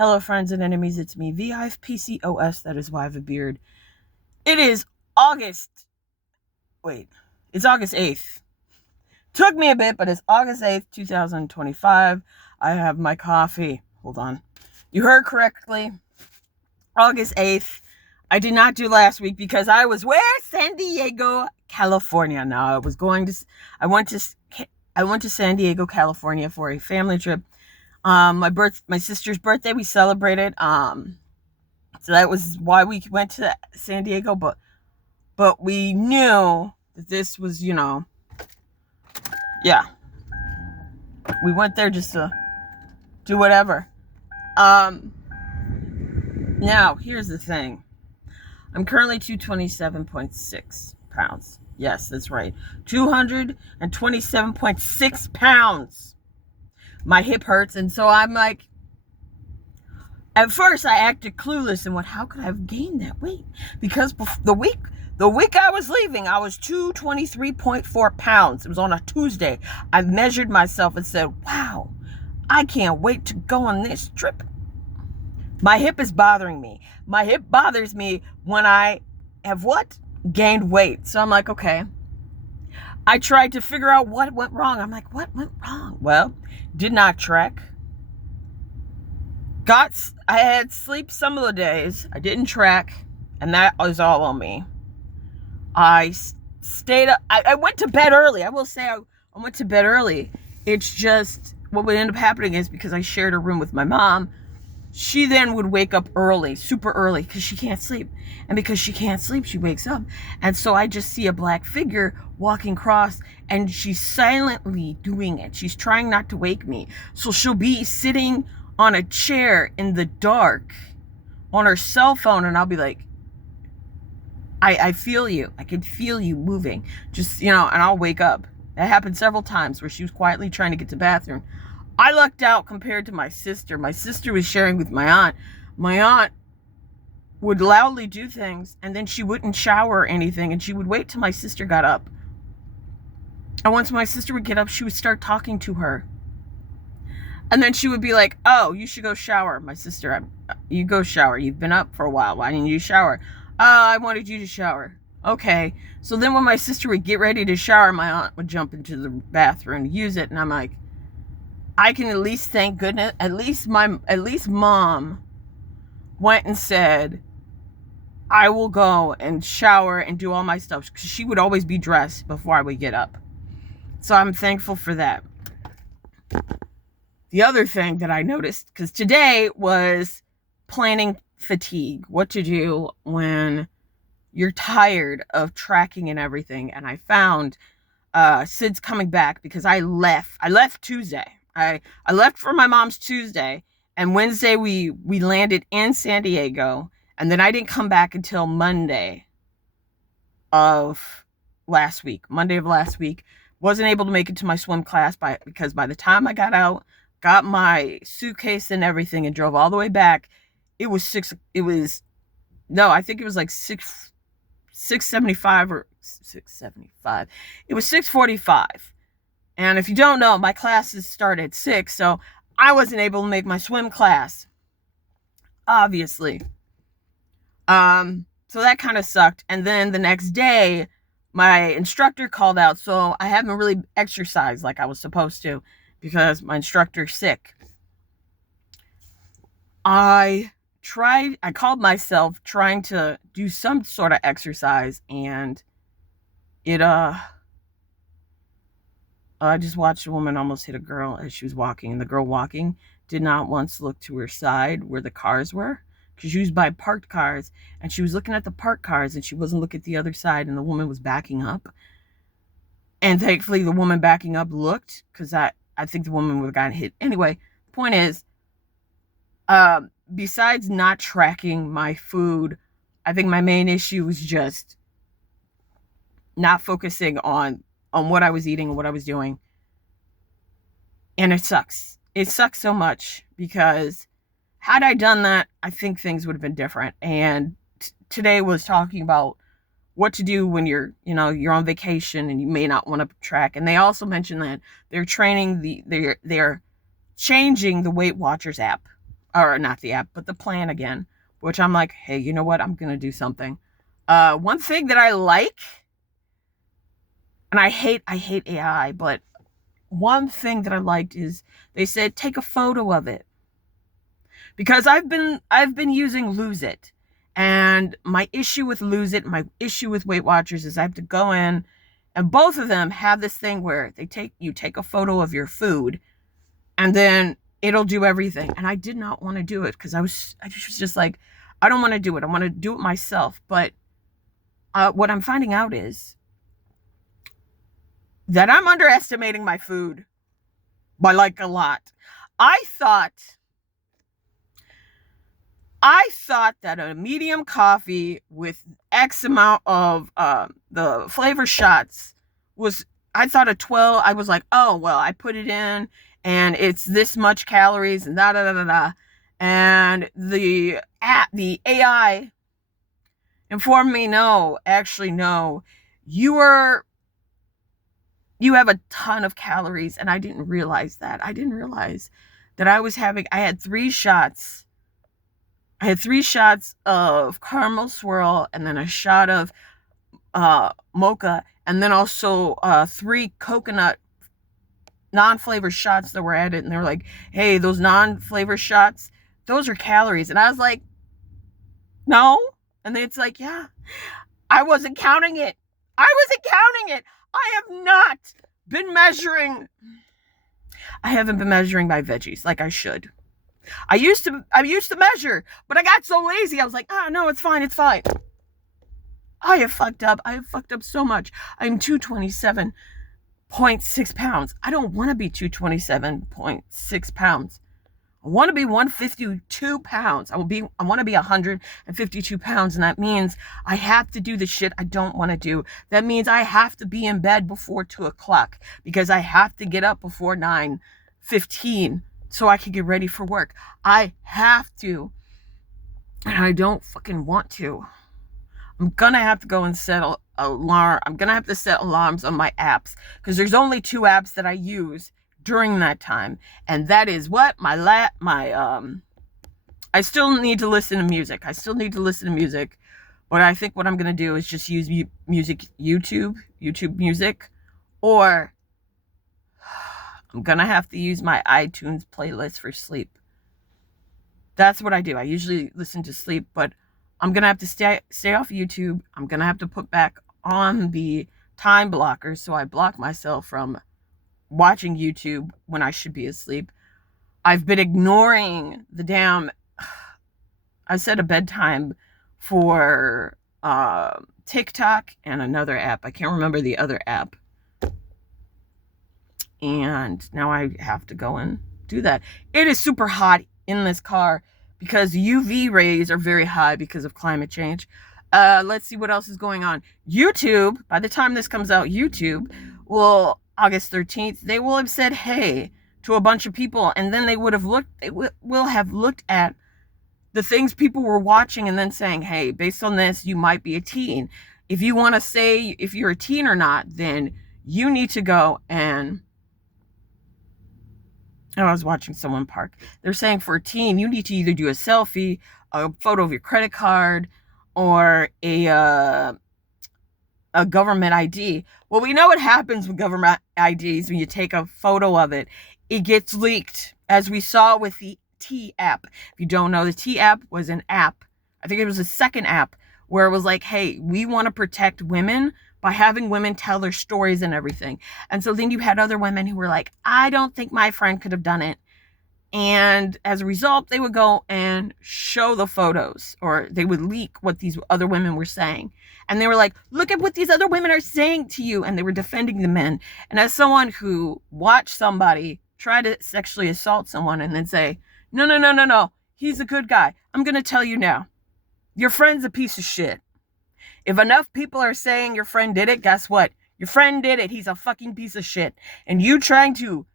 Hello, friends and enemies. It's me, VIPCOS. That is why I have a beard. It is August. Wait, it's August 8th. Took me a bit, but it's August 8th, 2025. I have my coffee. Hold on. You heard correctly. August 8th. I did not do last week because I was where? San Diego, California. Now I went to San Diego, California for a family trip. My sister's birthday, we celebrated. So that was why we went to San Diego, but we knew that this was, yeah. We went there just to do whatever. Now, here's the thing. I'm currently 227.6 pounds. Yes, that's right. 227.6 pounds. My hip hurts, and so I'm like, at first I acted clueless and went, how could I have gained that weight? Because the week I was leaving, I was 223.4 pounds. It was on a Tuesday. I measured myself and said, wow, I can't wait to go on this trip. My hip is bothering me. My hip bothers me when I have gained weight. So I'm like, okay. I tried to figure out what went wrong. I'm like, what went wrong? Well, did not track. I had sleep some of the days. I didn't track, and that was all on me. I stayed up. I went to bed early. I will say I went to bed early. It's just what would end up happening is because I shared a room with my mom, she then would wake up early, super early, because she can't sleep. And because she can't sleep, she wakes up. And so I just see a black figure walking across, and she's silently doing it. She's trying not to wake me. So she'll be sitting on a chair in the dark on her cell phone, and I'll be like, I feel you. I can feel you moving. Just, and I'll wake up. That happened several times where she was quietly trying to get to the bathroom. I lucked out compared to my sister. My sister was sharing with my aunt. My aunt would loudly do things, and then she wouldn't shower or anything, and she would wait till my sister got up. And once my sister would get up, she would start talking to her. And then she would be like, oh, you should go shower. My sister, you go shower. You've been up for a while. Why didn't you shower? I wanted you to shower. Okay. So then when my sister would get ready to shower, my aunt would jump into the bathroom to use it. And I'm like, I can at least thank goodness. At least mom went and said, I will go and shower and do all my stuff. Because she would always be dressed before I would get up. So I'm thankful for that. The other thing that I noticed, because today was planning fatigue, what to do when you're tired of tracking and everything. And I found Sid's coming back because I left Tuesday. I left for my mom's Tuesday, and Wednesday we landed in San Diego, and then I didn't come back until Monday of last week. Wasn't able to make it to my swim class because by the time I got out, got my suitcase and everything, and drove all the way back, I think it was like 6:75 or 6:75. It was 6:45. And if you don't know, my classes start at 6, so I wasn't able to make my swim class, obviously. So that kind of sucked. And then the next day, my instructor called out, so I haven't really exercised like I was supposed to because my instructor's sick. I called myself trying to do some sort of exercise, and I just watched a woman almost hit a girl as she was walking, and the girl walking did not once look to her side where the cars were, because she was by parked cars, and she was looking at the parked cars, and she wasn't looking at the other side, and the woman was backing up. And thankfully, the woman backing up looked, because I think the woman would have gotten hit. Anyway, the point is, besides not tracking my food, I think my main issue was just not focusing on what I was eating and what I was doing. And it sucks. It sucks so much because had I done that, I think things would have been different. And today was talking about what to do when you're on vacation and you may not want to track. And they also mentioned that they're changing the Weight Watchers app. or not the app, but the plan again, which I'm like, hey, you know what? I'm going to do something. One thing that I like, and I hate AI, but one thing that I liked is they said take a photo of it, because I've been using Loseit, and my issue with Loseit, my issue with Weight Watchers is I have to go in, and both of them have this thing where you take a photo of your food, and then it'll do everything. And I did not want to do it because I was just like, I don't want to do it. I want to do it myself. But what I'm finding out is that I'm underestimating my food by like a lot. I thought that a medium coffee with X amount of the flavor shots was, I thought a 12, I was like, oh, well, I put it in and it's this much calories and da da da da da. And the AI informed me, no, actually, no, you have a ton of calories. And I didn't realize that. I didn't realize that I had 3 shots. I had 3 shots of caramel swirl, and then a shot of mocha, and then also 3 coconut non-flavor shots that were added. And they were like, hey, those non-flavor shots, those are calories. And I was like, no. And then it's like, yeah, I wasn't counting it. I have not been measuring. I haven't been measuring my veggies like I should. I used to measure, but I got so lazy. I was like, no, it's fine. I have fucked up so much. I'm 227.6 pounds. I don't want to be 227.6 pounds. I want to be 152 pounds. I want to be 152 pounds. And that means I have to do the shit I don't want to do. That means I have to be in bed before 2:00 because I have to get up before 9:15 so I can get ready for work. I have to. And I don't fucking want to. I'm going to have to go and set alarm. I'm going to have to set alarms on my apps, because there's only 2 apps that I use during that time. And that is what? I still need to listen to music. But I think what I'm going to do is just use YouTube music, or I'm going to have to use my iTunes playlist for sleep. That's what I do. I usually listen to sleep, but I'm going to have to stay off YouTube. I'm going to have to put back on the time blockers, so I block myself from watching YouTube when I should be asleep. I've been ignoring the damn... I set a bedtime for TikTok and another app. I can't remember the other app. And now I have to go and do that. It is super hot in this car because UV rays are very high because of climate change. Let's see what else is going on. YouTube, by the time this comes out, YouTube will, August 13th, they will have said hey to a bunch of people, and then they will have looked at the things people were watching and then saying, hey, based on this, you might be a teen. If you want to say if you're a teen or not, then you need to go and... I was watching someone park. They're saying for a teen, you need to either do a selfie, a photo of your credit card, or a government ID. Well, we know what happens with government IDs when you take a photo of it. It gets leaked, as we saw with the T app. If you don't know, the T app was an app. I think it was a second app where it was like, hey, we want to protect women by having women tell their stories and everything. And so then you had other women who were like, I don't think my friend could have done it. And as a result, they would go and show the photos, or they would leak what these other women were saying. And they were like, look at what these other women are saying to you. And they were defending the men. And as someone who watched somebody try to sexually assault someone and then say, no, he's a good guy, I'm going to tell you now, your friend's a piece of shit. If enough people are saying your friend did it, guess what? Your friend did it. He's a fucking piece of shit. And you trying to...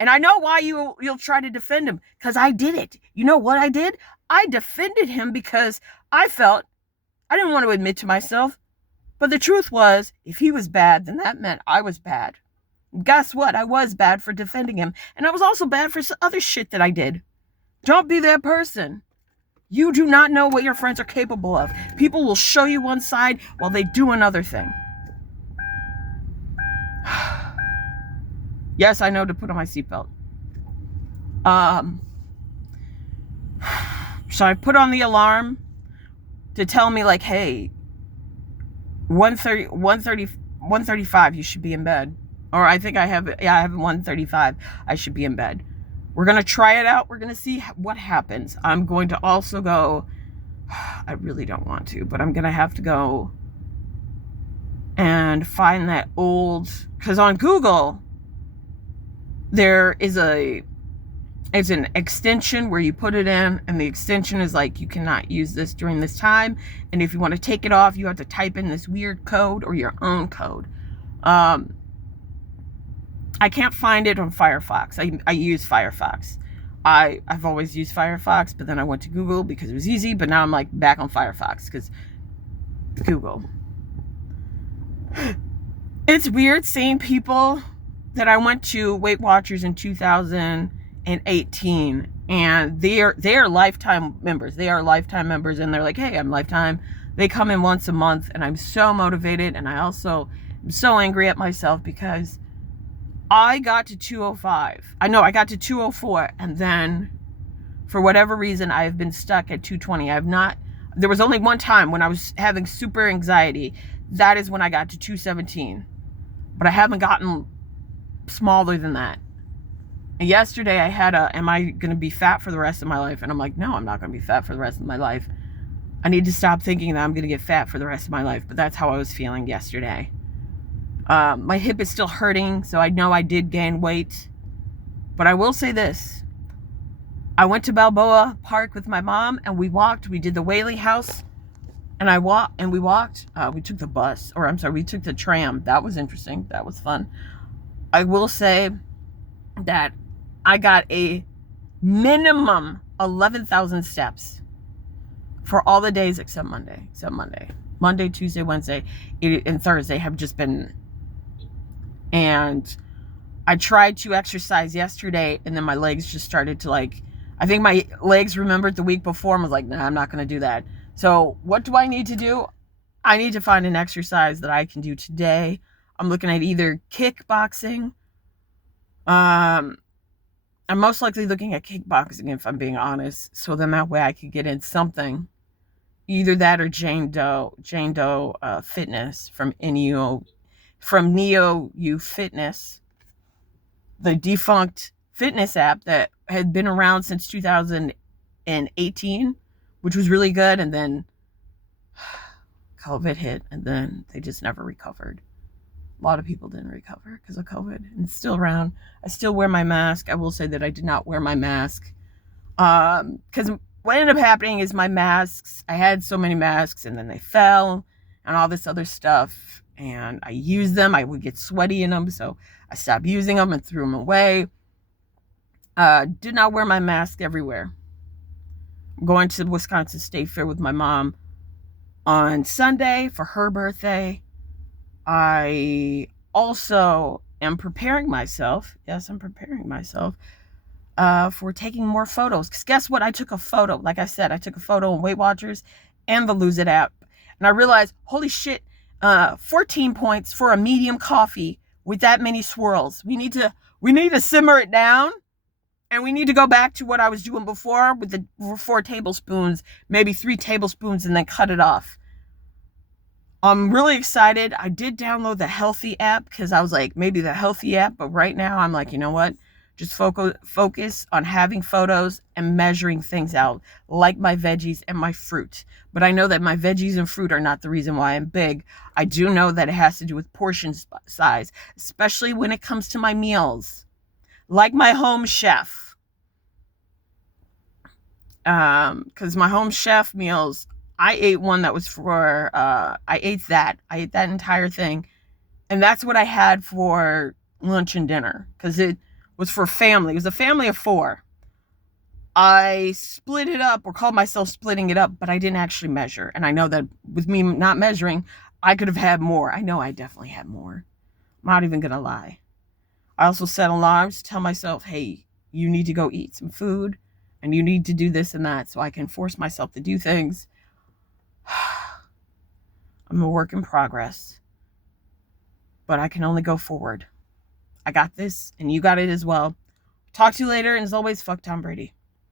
And I know why you'll try to defend him. Because I did it. You know what I did? I defended him because I felt... I didn't want to admit to myself. But the truth was, if he was bad, then that meant I was bad. And guess what? I was bad for defending him. And I was also bad for some other shit that I did. Don't be that person. You do not know what your friends are capable of. People will show you one side while they do another thing. Yes, I know to put on my seatbelt. So I put on the alarm to tell me, like, hey, 1:35, you should be in bed. Or I think I have 1:35, I should be in bed. We're going to try it out. We're going to see what happens. I'm going to also go, I really don't want to, but I'm going to have to go and find that old, because on Google, there is it's an extension where you put it in, and the extension is like, you cannot use this during this time, and if you want to take it off, you have to type in this weird code or your own code. I can't find it on Firefox. I use Firefox. I've always used Firefox, but then I went to Google because it was easy, but now I'm like back on Firefox because Google. It's weird seeing people that I went to Weight Watchers in 2018, and they are lifetime members. They are lifetime members, and they're like, hey, I'm lifetime. They come in once a month, and I'm so motivated, and I also am so angry at myself because I got to 205. I got to 204, and then for whatever reason, I have been stuck at 220. There was only one time when I was having super anxiety. That is when I got to 217, but I haven't gotten smaller than that. And yesterday I had am I going to be fat for the rest of my life? And I'm like, no, I'm not going to be fat for the rest of my life. I need to stop thinking that I'm going to get fat for the rest of my life. But that's how I was feeling yesterday. My hip is still hurting, so I know I did gain weight. But I will say this. I went to Balboa Park with my mom, and we walked. We did the Whaley House, and we walked. We took the bus, or I'm sorry, we took the tram. That was interesting. That was fun. I will say that I got a minimum 11,000 steps for all the days except Monday. Monday, Tuesday, Wednesday, and Thursday have just been. And I tried to exercise yesterday, and then my legs just started to I think my legs remembered the week before and was like, nah, I'm not going to do that. So what do I need to do? I need to find an exercise that I can do today. I'm looking at either kickboxing. I'm most likely looking at kickboxing, if I'm being honest. So then that way I could get in something. Either that or Jane Doe Fitness from Neo U Fitness. The defunct fitness app that had been around since 2018, which was really good. And then COVID hit, and then they just never recovered. A lot of people didn't recover because of COVID, and it's still around. I still wear my mask. I will say that I did not wear my mask because what ended up happening is my masks, I had so many masks, and then they fell and all this other stuff, and I used them. I would get sweaty in them, so I stopped using them and threw them away. Did not wear my mask everywhere. I'm going to the Wisconsin State Fair with my mom on Sunday for her birthday. I also am preparing myself. Yes, I'm preparing myself for taking more photos. Because guess what? I took a photo. Like I said, I took a photo on Weight Watchers and the Loseit app. And I realized, holy shit, 14 points for a medium coffee with that many swirls. We need to simmer it down. And we need to go back to what I was doing before with the 4 tablespoons, maybe 3 tablespoons, and then cut it off. I'm really excited. I did download the Healthy app because I was like, maybe the Healthy app. But right now I'm like, you know what? Just focus on having photos and measuring things out, like my veggies and my fruit. But I know that my veggies and fruit are not the reason why I'm big. I do know that it has to do with portion size, especially when it comes to my meals. Like my home chef. Because my home chef meals, I ate one that was for, I ate that entire thing. And that's what I had for lunch and dinner. Because it was for family. It was a family of 4. I split it up, or called myself splitting it up, but I didn't actually measure. And I know that with me not measuring, I could have had more. I know I definitely had more. I'm not even going to lie. I also set alarms to tell myself, hey, you need to go eat some food and you need to do this and that, so I can force myself to do things. I'm a work in progress, but I can only go forward. I got this, and you got it as well. Talk to you later, and as always, fuck Tom Brady.